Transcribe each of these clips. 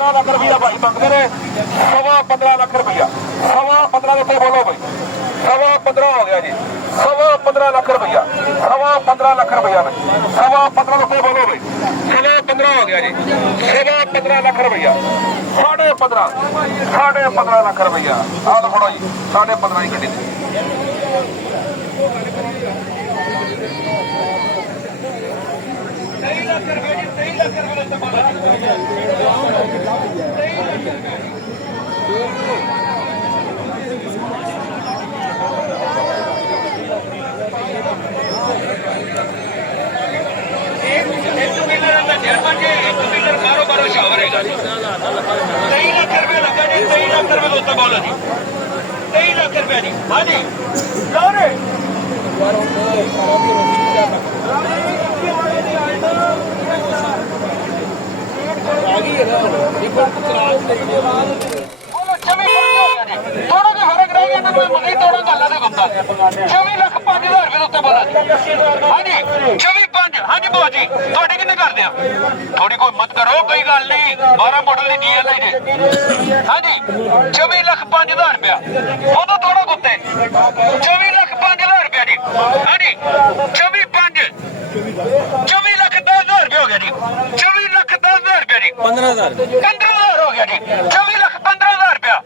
18 ਲੱਖ ਰੁਪਇਆ ਭਾਈ ਮੰਗਦੇ ਨੇ। 15.5 ਲੱਖ ਰੁਪਇਆ, 15.5 ਦੇ ਉੱਤੇ ਬੋਲੋ ਭਾਈ। 15.5 ਹੋ ਗਿਆ ਜੀ, 15.5 ਲੱਖ ਰੁਪਇਆ, 15.5 ਲੱਖ ਰੁਪਇਆ ਭਾਈ। 15.5 ਦੇ ਉੱਤੇ ਬੋਲੋ ਭਾਈ। 15.5 ਹੋ ਗਿਆ ਜੀ, 15.5 ਲੱਖ ਰੁਪਇਆ। 15.5 ਲੱਖ ਰੁਪਇਆ ਆਹ ਲਓ ਫੜੋ ਜੀ। 15.5 ਦੀ ਗੱਡੀ 23 ਲੱਖ ਰੁਪਏ ਜੀ, 23 ਲੱਖ ਰੁਪਏ ਦਾ ਮਾਲ कारोबार शावर है। 23 लाख रुपये लगा जी, 23 लाख रुपये दोस्तों बोलो जी, 23 लाख रुपये जी। हाँ जी थोड़ा जो फर्क रह गया मजे तोड़ा गल बंदा 24 लाख 5,000 रुपये उत्ते बोला जी। हाँ जी 24-5। हाँ जी बुआ जी थोड़ी किन्ने करते हैं? थोड़ी कोई मत करो, कोई गल नहीं। 12 मॉडल की GL है जी। हाँ जी 24 लाख 5,000 रुपया वो तो थोड़ा कुत्ते 24 लाख 5,000 रुपया जी। हाँ जी 24-5 24 लाख 10,000 रुपया हो गया जी। 24 लाख 10,000 रुपया जी। 15,000 हो गया जी। 24 लाख 15,000 रुपया।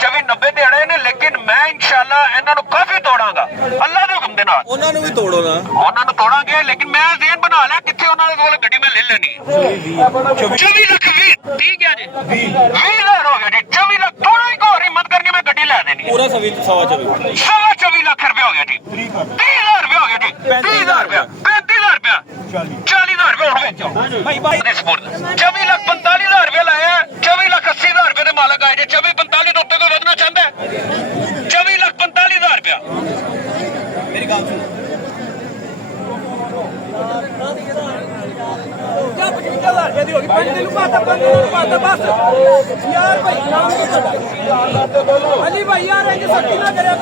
24-90 ਦੇ ਅੜੇ ਨੇ, ਲੇਕਿਨ ਮੈਂ ਇਨਸ਼ਾਅੱਲਾ ਇਹਨਾਂ ਨੂੰ ਕਾਫੀ ਤੋੜਾਂਗਾ ਅੱਲਾਹ ਦੇ ਹੁਕਮ ਦੇ ਨਾਲ। ਉਹਨਾਂ ਨੂੰ ਵੀ ਤੋੜੋਗਾ, ਉਹਨਾਂ ਨੂੰ ਤੋੜਾਂਗੇ, ਲੇਕਿਨ ਮੈਂ ਜ਼ੇਨ ਬਣਾ ਲਿਆ ਕਿੱਥੇ ਉਹਨਾਂ ਦੇ ਕੋਲ ਗੱਡੀ ਮੈਂ ਲੈ ਲੈਣੀ। 24 ਲੱਖ 30 ਗਿਆ ਜੀ, 20,000 ਹੋ ਗਿਆ ਜੀ। 24 ਲੱਖ ਥੋੜਾ ਹੀ ਹੋਰ ਹਿੰਮਤ ਕਰਨੀ ਮੈਂ ਗੱਡੀ ਲੈ ਦੇਣੀ ਪੂਰਾ 24 ਲੱਖ ਰੁਪਏ ਹੋ ਗਿਆ ਜੀ। 30,000 ਰੁਪਏ ਹੋ ਗਿਆ ਜੀ। 30,000 ਰੁਪਏ 35,000 ਰੁਪਏ 40,000 ਰੁਪਏ ਹੁਣ ਵਿੱਚ 24 ਲੱਖ 45,000 ਰੁਪਏ ਲਾਇਆ। 24 ਲੱਖ 80,000 ਰੁਪਏ ਦੇ ਮਾਲਕ ਆਏ ਜੇ। 24-45 ਤੋਂ ਉੱਤੇ ਕੋਈ ਵਧਣਾ ਚਾਹੁੰਦਾ? 24 ਲੱਖ 45,000 ਰੁਪਇਆ। ਮੇਰੀ ਗੱਲ ਸੁਣ 55,000 ਰੁਪਏ ਦੀ ਹੋ ਗਈ। 5 ਦਿਨ ਪਾਤਾ ਬਸ ਯਾਰ ਭਾਈ ਨਾਮ ਕੀ ਤੁਹਾਡਾ? ਅਲੀ ਭਾਈ ਯਾਰ ਇੰਜ ਸੱਤੀ ਨਾ ਕਰਿਆ